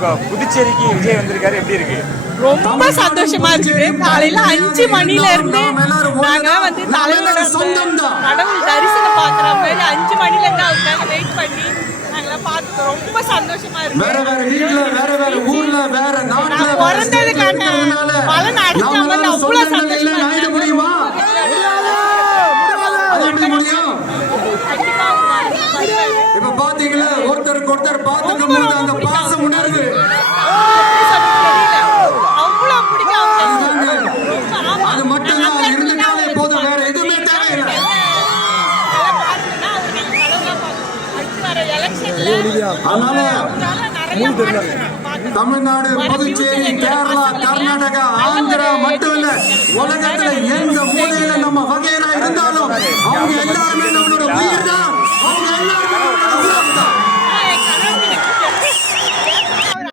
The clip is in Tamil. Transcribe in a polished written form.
இப்போ புதுச்சேரிக்கு விஜய் வந்திருக்காரு, எப்படி இருக்கு? ரொம்ப சந்தோஷமா இருக்குது. காலையில 5 மணில இருந்து நாங்க வந்து தலைவரோட கடவுள் தரிசனம் பாக்குற மாதிரி 5 மணில இருந்து அவருக்காக வெயிட் பண்ணி நாங்களாம் பார்த்து ரொம்ப சந்தோஷமா இருக்கு. பிறந்ததுக்கான பலன் அடைஞ்ச மாதிரி அவ்வளவு சந்தோஷமா இருக்கு. இப்ப பாத்தீங்களா, ஒருத்தருக்கு ஒருத்தர் பாத்துக்கும் போது அந்த பாசம் உணர்வு அது மட்டும்தான் இருந்துட்டாலே போதும், வேற எதுவுமே தேவையில்லை. அதனால தமிழ்நாடு, புதுச்சேரி, கேரளா, கர்நாடகா, ஆந்திரா மட்டும் இல்ல, உலகத்துல எந்த மூலையில நம்ம வகையில இருந்தாலும் அவங்க எல்லாருமே நம்மளோட உயிர் தான். அவங்க எல்லாருமே நம்மளோட உயிர் தான்.